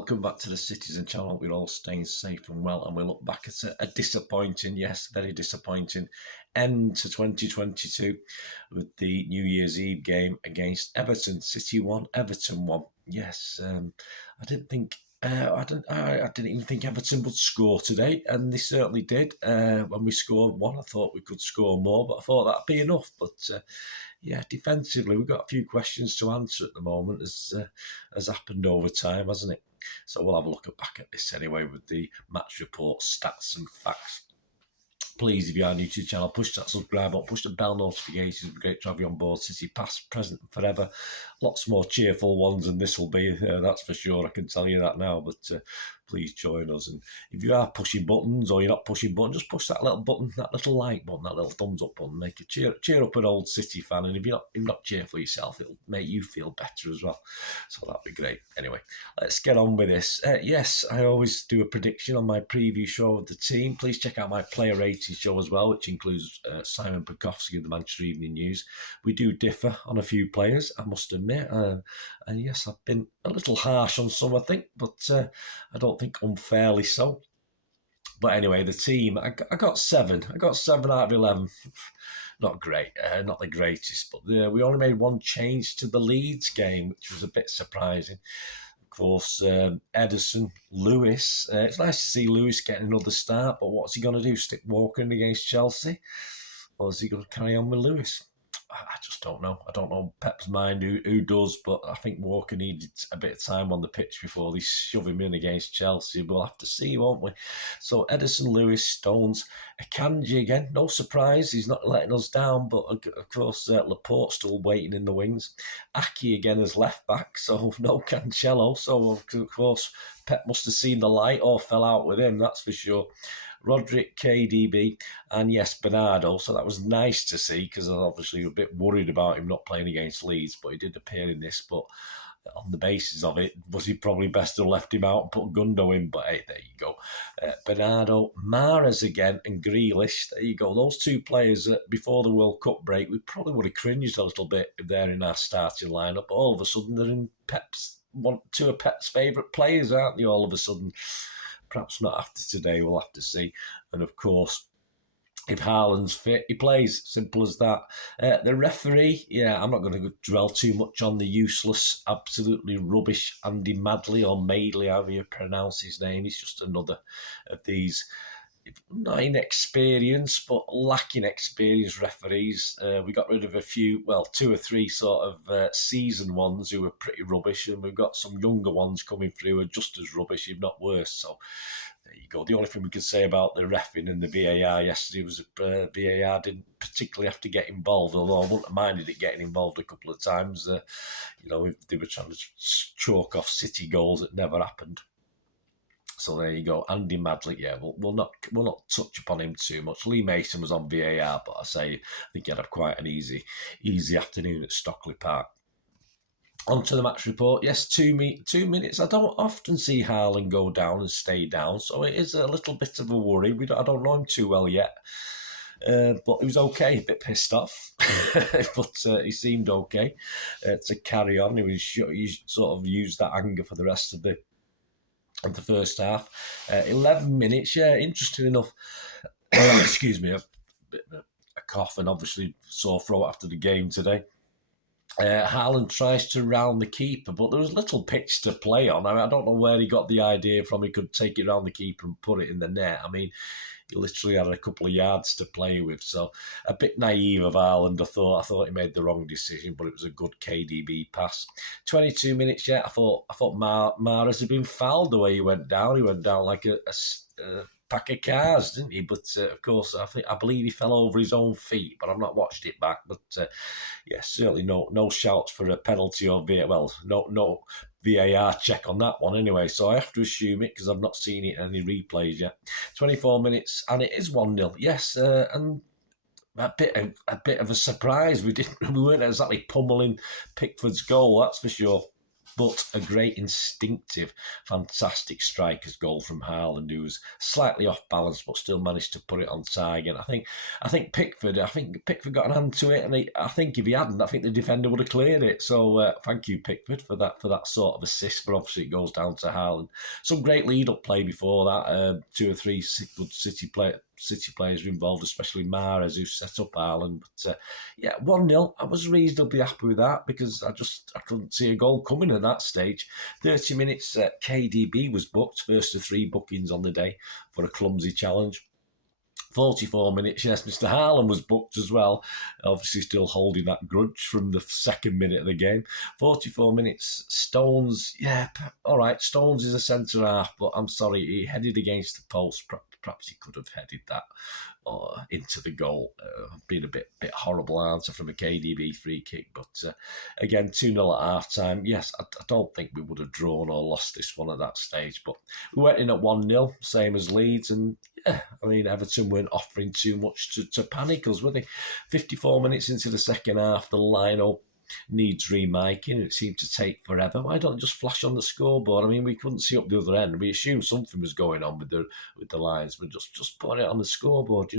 welcome back to the Citizen channel. We're all staying safe and well, and we look back at a disappointing, yes, very disappointing end to 2022 with the New Year's Eve game against Everton. City won, Everton won. Yes, I didn't think. I didn't even think Everton would score today, and they certainly did. When we scored one, I thought we could score more, but I thought that'd be enough. But yeah, defensively, we've got a few questions to answer at the moment, as has happened over time, hasn't it? So we'll have a look back at this anyway with the match report, stats and facts. Please, if you are new to the channel, push that subscribe button, push the bell notifications. It'd be great to have you on board. City past, present, and forever. Lots more cheerful ones than this will be, that's for sure. I can tell you that now, but please join us. And if you are pushing buttons or you're not pushing buttons, just push that little button, that little like button, that little thumbs up button. Make a cheer up an old City fan. And if you're not cheerful yourself, it'll make you feel better as well. So that'd be great. Anyway, let's get on with this. Yes, I always do a prediction on my preview show of the team. Please check out my player rating show as well, which includes Simon Bukowski of the Manchester Evening News. We do differ on a few players, I must admit. And yes, I've been a little harsh on some, I think, but I don't think unfairly so. But anyway, the team, I got 7. I got 7 out of 11. Not great, not the greatest, but we only made one change to the Leeds game, which was a bit surprising. Of course, Edison, Lewis. It's nice to see Lewis getting another start, but what's he going to do? Stick Walker in against Chelsea? Or is he going to carry on with Lewis? I just don't know. I don't know Pep's mind who does, but I think Walker needed a bit of time on the pitch before they shove him in against Chelsea. We'll have to see, won't we? So Edison, Lewis, Stones, Akanji again. No surprise, he's not letting us down, but of course Laporte's still waiting in the wings. Aki again as left back, so no Cancelo. So of course Pep must have seen the light or fell out with him, that's for sure. Roderick, KDB, and yes, Bernardo. So that was nice to see, because I was obviously a bit worried about him not playing against Leeds, but he did appear in this. But on the basis of it, was he probably best to have left him out and put Gundo in? But hey, there you go. Bernardo, Mahrez again, and Grealish. There you go. Those two players, before the World Cup break, we probably would have cringed a little bit if they're in our starting lineup. But all of a sudden, they're in two of Pep's favourite players, aren't they, all of a sudden? Perhaps not after today, we'll have to see. And of course, if Haaland's fit, he plays. Simple as that. The referee, yeah, I'm not going to dwell too much on the useless, absolutely rubbish Andy Madley, or Madeley, however you pronounce his name. He's just another of these, not inexperienced, but lacking experience referees. We got rid of a few, well, 2 or 3 sort of seasoned ones who were pretty rubbish, and we've got some younger ones coming through who are just as rubbish, if not worse. So there you go. The only thing we can say about the reffing and the VAR yesterday was that VAR didn't particularly have to get involved, although I wouldn't have minded it getting involved a couple of times. If they were trying to chalk off City goals, it never happened. So there you go, Andy Madley. Yeah, we'll not touch upon him too much. Lee Mason was on VAR, but I think he had quite an easy afternoon at Stockley Park. On to the match report. Yes, 2 minutes. I don't often see Haaland go down and stay down, so it is a little bit of a worry. I don't know him too well yet. But he was okay, a bit pissed off, but he seemed okay to carry on. He sort of used that anger for the rest of the first half. 11 minutes, yeah, interesting enough. Excuse me, a bit of a cough and obviously sore throat after the game today. Haaland tries to round the keeper, but there was little pitch to play on. I don't know where he got the idea from. He could take it round the keeper and put it in the net. I mean, he literally had a couple of yards to play with. So a bit naive of Haaland, I thought he made the wrong decision, but it was a good KDB pass. 22 minutes, yeah, I thought Mahrez had been fouled the way he went down. He went down like a pack of cars, didn't he? But of course, I believe he fell over his own feet, but I've not watched it back. But yeah, certainly no shouts for a penalty or no VAR check on that one anyway. So I have to assume it because I've not seen it in any replays yet. 24 minutes and it is 1-0. Yes, and a bit of a surprise. We weren't exactly pummeling Pickford's goal, that's for sure. But a great instinctive, fantastic striker's goal from Haaland, who was slightly off balance but still managed to put it on target. I think Pickford got an hand to it, and I think if he hadn't, I think the defender would have cleared it. So thank you, Pickford, for that sort of assist. But obviously it goes down to Haaland. Some great lead-up play before that. 2 or 3 good City players were involved, especially Mahrez, who set up Haaland. But 1-0. I was reasonably happy with that because I couldn't see a goal coming at that stage. 30 minutes, KDB was booked, first of 3 bookings on the day for a clumsy challenge. 44 minutes, yes, Mr. Haaland was booked as well, obviously still holding that grudge from the second minute of the game. 44 minutes, Stones, all right, Stones is a centre-half, but I'm sorry, he headed against the post. Perhaps he could have headed that into the goal. Been a bit horrible answer from a KDB free kick, but again, 2-0 at half-time. Yes, I don't think we would have drawn or lost this one at that stage, but we went in at 1-0, same as Leeds, and Everton weren't offering too much to panic us, were they? 54 minutes into the second half, the line-up needs remiking. It seemed to take forever. Why don't it just flash on the scoreboard? We couldn't see up the other end. We assumed something was going on with the linesman. Just put it on the scoreboard,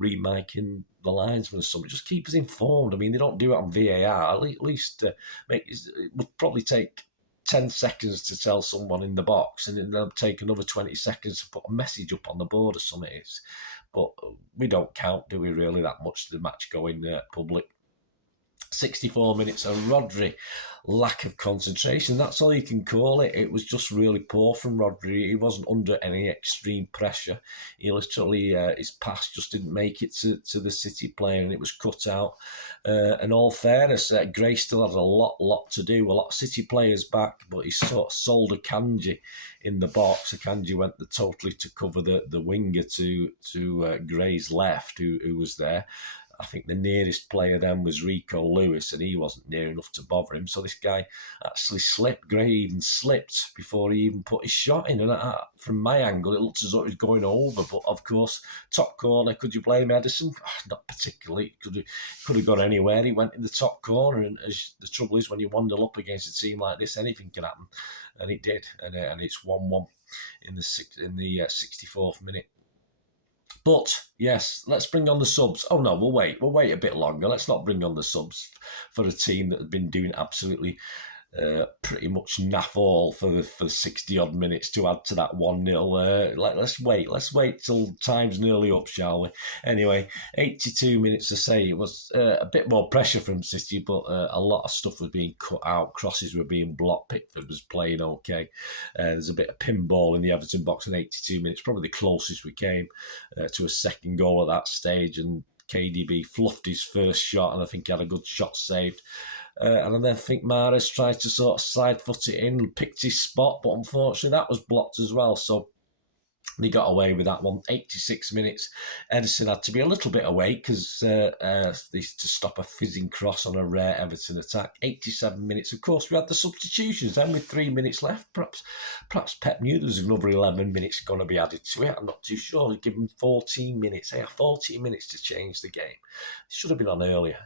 remiking the linesman or something. Just keep us informed. They don't do it on VAR. At least it would probably take 10 seconds to tell someone in the box, and then they'll take another 20 seconds to put a message up on the board or something. But we don't count, do we, really, that much, the match going public. 64 minutes of Rodri, lack of concentration. That's all you can call it. It was just really poor from Rodri. He wasn't under any extreme pressure. He literally, his pass just didn't make it to the City player, and it was cut out. In all fairness, Gray still had a lot to do. A lot of City players back, but he sort of sold Akanji in the box. Akanji went totally to cover the winger to Gray's left, who was there. I think the nearest player then was Rico Lewis, and he wasn't near enough to bother him. So this guy actually slipped. Gray even slipped before he even put his shot in. And from my angle, it looked as though it was going over. But of course, top corner, could you blame Edison? Not particularly. Could have gone anywhere. He went in the top corner. And the trouble is, when you 1-0 up against a team like this, anything can happen. And it did. And it's 1-1 in the 64th minute. But yes, let's bring on the subs. Oh no, we'll wait a bit longer. Let's not bring on the subs for a team that has been doing absolutely pretty much naff all for 60 odd minutes to add to that 1-0. Let's wait till time's nearly up, shall we? Anyway, 82 minutes to say. It was a bit more pressure from City, but a lot of stuff was being cut out. Crosses were being blocked. Pickford was playing okay. There's a bit of pinball in the Everton box in 82 minutes, probably the closest we came to a second goal at that stage, and KDB fluffed his first shot, and I think he had a good shot saved. And then I think Mahrez tried to sort of side foot it in, picked his spot, but unfortunately that was blocked as well. So he got away with that one. 86 minutes. Edison had to be a little bit awake because to stop a fizzing cross on a rare Everton attack. 87 minutes. Of course, we had the substitutions then with 3 minutes left. Perhaps Pep knew there was another 11 minutes going to be added to it. I'm not too sure. He'd given 14 minutes. 14 minutes to change the game. It should have been on earlier.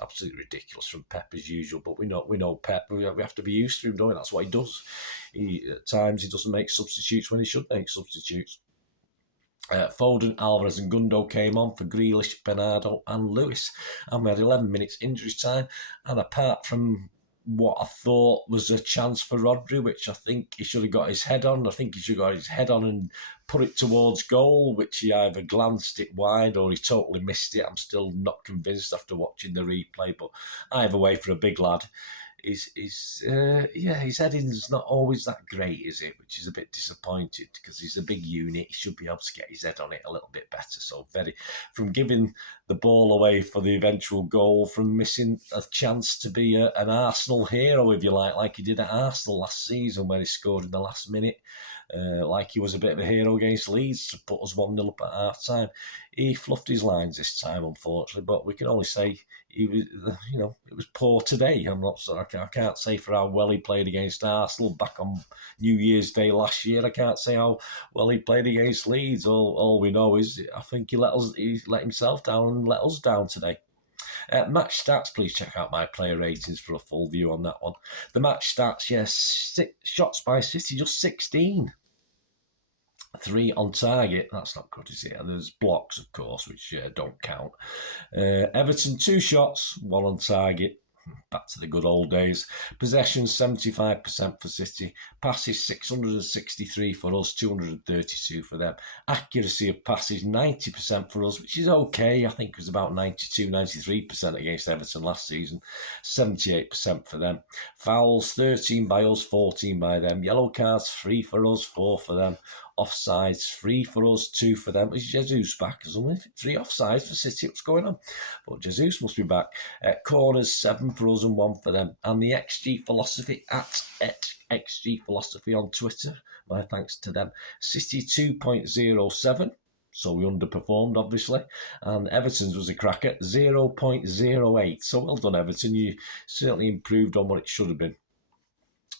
Absolutely ridiculous from Pep as usual, but we know Pep. We have to be used to him doing. That's what he does. At times he doesn't make substitutes when he should make substitutes. Foden, Alvarez and Gundo came on for Grealish, Bernardo and Lewis, and we had 11 minutes injury time. And apart from what I thought was a chance for Rodri, which I think he should have got his head on. I think he should have got his head on and put it towards goal, which he either glanced it wide or he totally missed it. I'm still not convinced after watching the replay, but either way, for a big lad, his heading's not always that great, is it? Which is a bit disappointing because he's a big unit. He should be able to get his head on it a little bit better. So from giving the ball away for the eventual goal, from missing a chance to be an Arsenal hero, if you like he did at Arsenal last season where he scored in the last minute. Like he was a bit of a hero against Leeds to put us 1-0 up at half time. He fluffed his lines this time, unfortunately, but we can only say he was, it was poor today. I'm not sure. I can't say for how well he played against Arsenal back on New Year's Day last year. I can't say how well he played against Leeds. All we know is I think he let himself down and let us down today. Match stats, please check out my player ratings for a full view on that one. The match stats, yes, 6 shots by City, just 16. 3 on target, that's not good, is it? And there's blocks, of course, which don't count. Everton, 2 shots, 1 on target. Back to the good old days. Possession 75% for City. Passes 663 for us, 232 for them. Accuracy of passes 90% for us, which is okay. I think it was about 92, 93% against Everton last season. 78% for them. Fouls 13 by us, 14 by them. Yellow cards 3 for us, 4 for them. Offsides 3 for us, 2 for them. Is Jesus back? There's only 3 offsides for City. What's going on? But Jesus must be back. Corners 7 for us and 1 for them. And the XG philosophy at XG philosophy on Twitter. My thanks to them. City 2.07. So we underperformed, obviously. And Everton's was a cracker, 0.08. So well done, Everton. You certainly improved on what it should have been.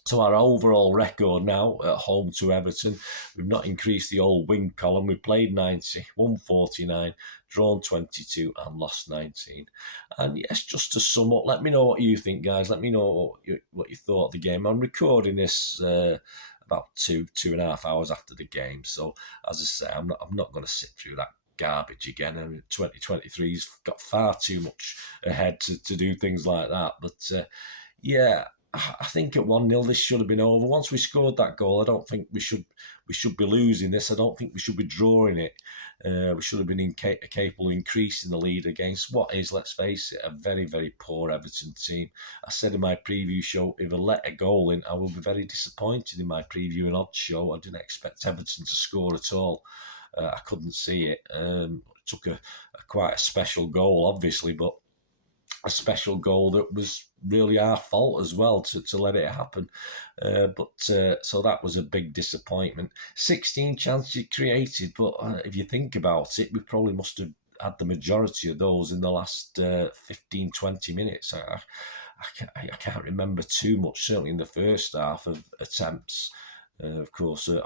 So our overall record now at home to Everton, we've not increased the old win column. We played 90, won 49, drawn 22 and lost 19. And yes, just to sum up, let me know what you think, guys. Let me know what you thought of the game. I'm recording this about 2.5 hours after the game. So as I say, I'm not going to sit through that garbage again. I mean, 2023's got far too much ahead to do things like that. But yeah, I think at 1-0 this should have been over. Once we scored that goal, I don't think we should be losing this. I don't think we should be drawing it. We should have been capable of increasing the lead against what is, let's face it, a very, very poor Everton team. I said in my preview show, if I let a goal in, I will be very disappointed in my preview and odds show. I didn't expect Everton to score at all. I couldn't see it. It took quite a special goal, obviously, but a special goal that was really our fault as well to let it happen. So that was a big disappointment. 16 chances created, but if you think about it, we probably must have had the majority of those in the last 15, 20 minutes. I can't remember too much, certainly in the first half, of attempts, of course, that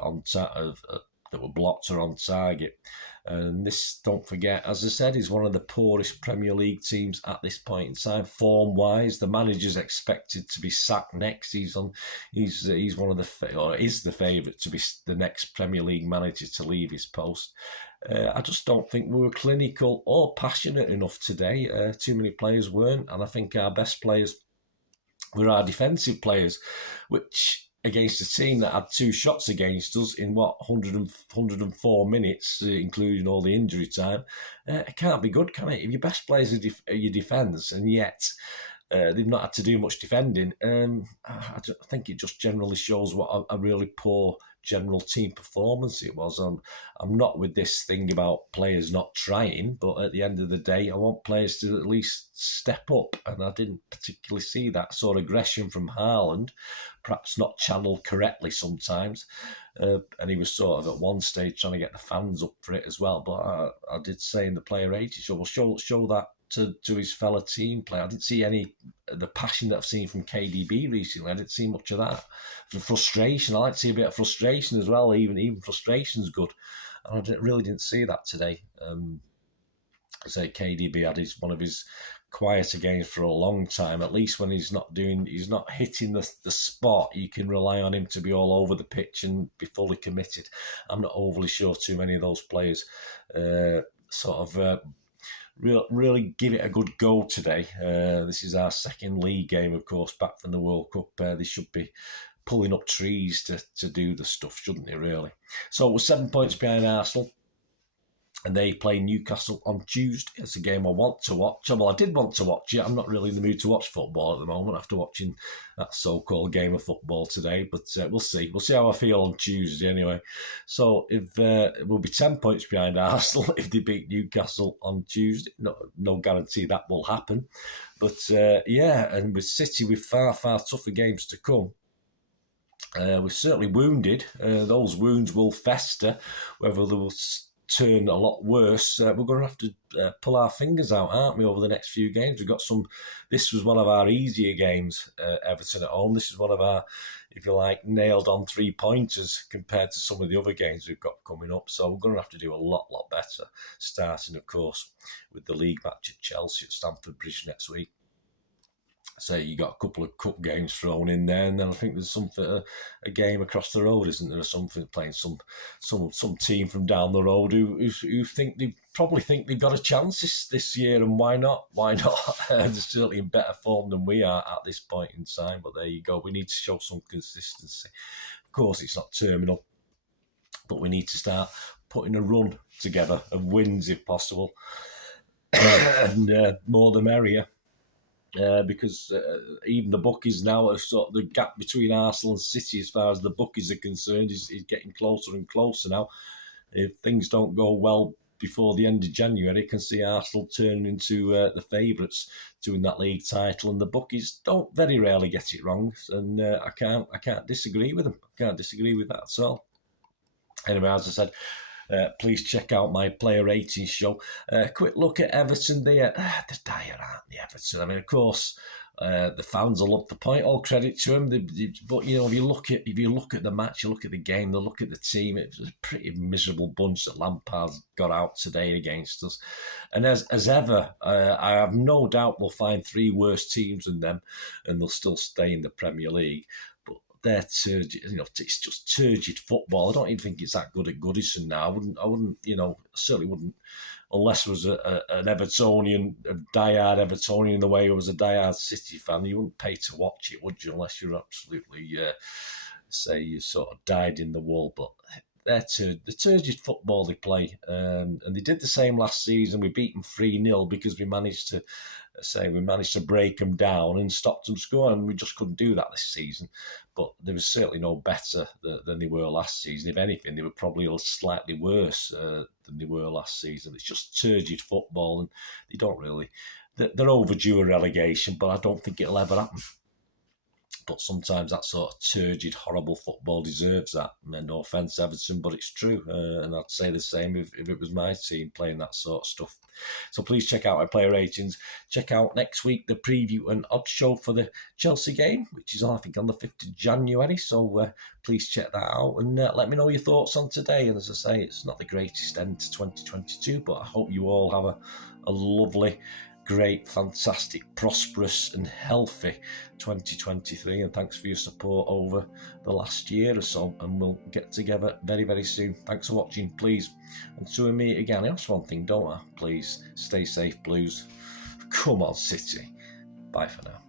were blocked or on target. And this, don't forget, as I said, is one of the poorest Premier League teams at this point in time, form-wise. The manager's expected to be sacked next. He's one of is the favourite to be the next Premier League manager to leave his post. I just don't think we were clinical or passionate enough today. Too many players weren't, and I think our best players were our defensive players, which, against a team that had 2 shots against us in 104 minutes, including all the injury time, it can't be good, can it? If your best players are your defence, and yet they've not had to do much defending, I think it just generally shows what a really poor general team performance it was. I'm not with this thing about players not trying, but at the end of the day, I want players to at least step up, and I didn't particularly see that sort of aggression from Haaland, perhaps not channeled correctly sometimes, and he was sort of at one stage trying to get the fans up for it as well. But I did say in the player rating show, well, show that to his fellow team player. I didn't see any the passion that I've seen from KDB recently. I didn't see much of that. The frustration, I like to see a bit of frustration as well. Even frustration's good, and I really didn't see that today. I say KDB had one of his quieter games for a long time. At least when he's not hitting the spot, you can rely on him to be all over the pitch and be fully committed. I'm not overly sure too many of those players really give it a good go today. This is our second league game, of course, back from the World Cup. They should be pulling up trees to do the stuff, shouldn't they, really? So we're 7 points behind Arsenal, and they play Newcastle on Tuesday. It's a game I want to watch. Well, I did want to watch it. I'm not really in the mood to watch football at the moment after watching that so-called game of football today. But we'll see. We'll see how I feel on Tuesday anyway. So if we'll be 10 points behind Arsenal if they beat Newcastle on Tuesday. No guarantee that will happen. But and with City, with far, far tougher games to come. We're certainly wounded. Those wounds will fester, whether they will turn a lot worse, we're going to have to pull our fingers out, aren't we, over the next few games? We've got some. This was one of our easier games, Everton at home. This is one of our, if you like, nailed on 3-pointers compared to some of the other games we've got coming up. So we're going to have to do a lot better, starting, of course, with the league match at Chelsea at Stamford Bridge next week. So you got a couple of cup games thrown in there, and then I think there's something, a game across the road, isn't there, or something, playing some team from down the road who probably think they've got a chance this year, and why not? Why not? They're certainly in better form than we are at this point in time. But there you go. We need to show some consistency. Of course, it's not terminal, but we need to start putting a run together of wins if possible, and more the merrier. Because even the bookies now, sort of the gap between Arsenal and City as far as the bookies are concerned is getting closer and closer now. If things don't go well before the end of January, I can see Arsenal turning into the favourites to win that league title, and the bookies don't very rarely get it wrong, and I can't disagree with them. I can't disagree with that at all. Anyway, as I said, please check out my player rating show. Quick look at Everton. They're dire, aren't they, Everton? I mean, of course, the fans will love the point. All credit to them. But you know, if you look at the match, you look at the game, you look at the team. It was a pretty miserable bunch that Lampard got out today against us. And as ever, I have no doubt we'll find 3 worse teams than them, and they'll still stay in the Premier League. They're turgid, it's just turgid football. I don't even think it's that good at Goodison now. I wouldn't, certainly wouldn't, unless it was an Evertonian, a diehard Evertonian, the way I was a diehard City fan. You wouldn't pay to watch it, would you? Unless you're absolutely, say you sort of died in the wool. But the turgid football they play, and they did the same last season. We beat them 3-0 because we managed to break them down and stop them scoring. We just couldn't do that this season. But they were certainly no better than they were last season. If anything, they were probably slightly worse than they were last season. It's just turgid football, and they don't really. They're overdue a relegation, but I don't think it'll ever happen. But sometimes that sort of turgid, horrible football deserves that. No offence, Everton, but it's true. And I'd say the same if it was my team playing that sort of stuff. So please check out our player ratings. Check out next week the preview and odds show for the Chelsea game, which is, I think, on the 5th of January. So please check that out and let me know your thoughts on today. And as I say, it's not the greatest end to 2022, but I hope you all have a lovely, great, fantastic, prosperous and healthy 2023, and thanks for your support over the last year or so, and we'll get together very, very soon. Thanks for watching. Please, until we meet again, I ask one thing, don't I? Please stay safe, Blues. Come on, City. Bye for now.